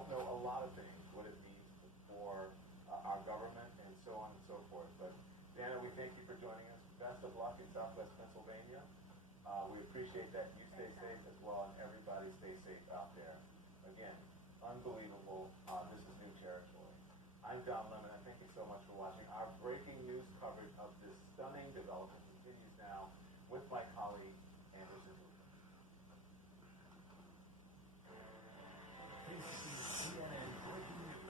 don't know a lot of things, what it means for our government and so on and so forth. But Dana, we thank you for joining us. Best of luck in Southwest Pennsylvania. We appreciate that. You stay safe as well, and everybody stay safe out there. Again, unbelievable. This is new territory. I'm Don Lemon, and thank you so much for watching. Our breaking news coverage of this stunning development continues now with my colleague, Andrew Zerbuka. CNN breaking news.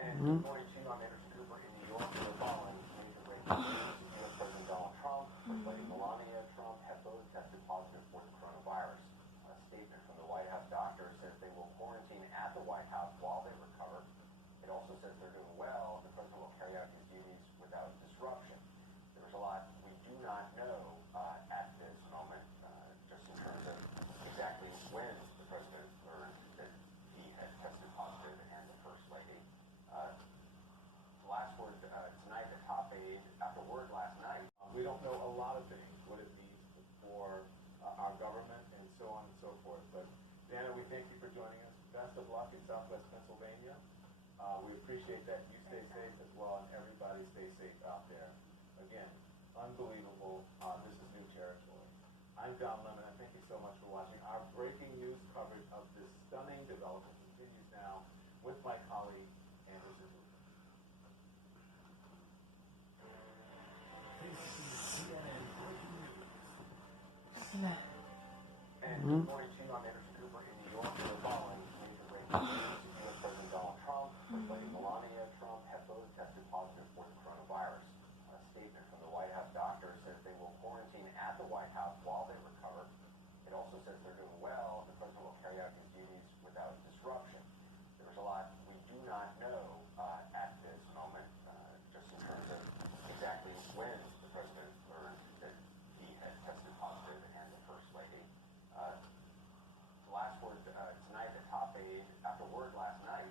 And good morning to you. I'm Anderson Cooper in New York. We're following major breaking news. U.S. President Donald Trump and Lady Melania Trump have both tested positive for the coronavirus. A statement from the White House doctor says they will quarantine at the White House while they recover. It also says they're doing well. The president will carry out his duties without disruption. There's a lot we do not know at this moment, just in terms of exactly when the president learned that he had tested positive and the First Lady. Last word tonight, the top aide, after word last night. We don't know a lot of things, what it means for our government and so on and so forth. But Dana, we thank you for joining us. Best of luck in Southwest Pennsylvania. We appreciate that. You stay safe as well, and everybody stay safe out there. Again, unbelievable. This is new territory. I'm Don Lemon, and thank you so much for watching our breaking news